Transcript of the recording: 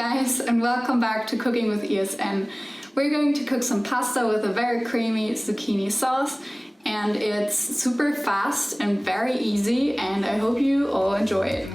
guys, and welcome back to Cooking with ESN. We're going to cook some pasta with a very creamy zucchini sauce, and it's super fast and very easy, and I hope you all enjoy it.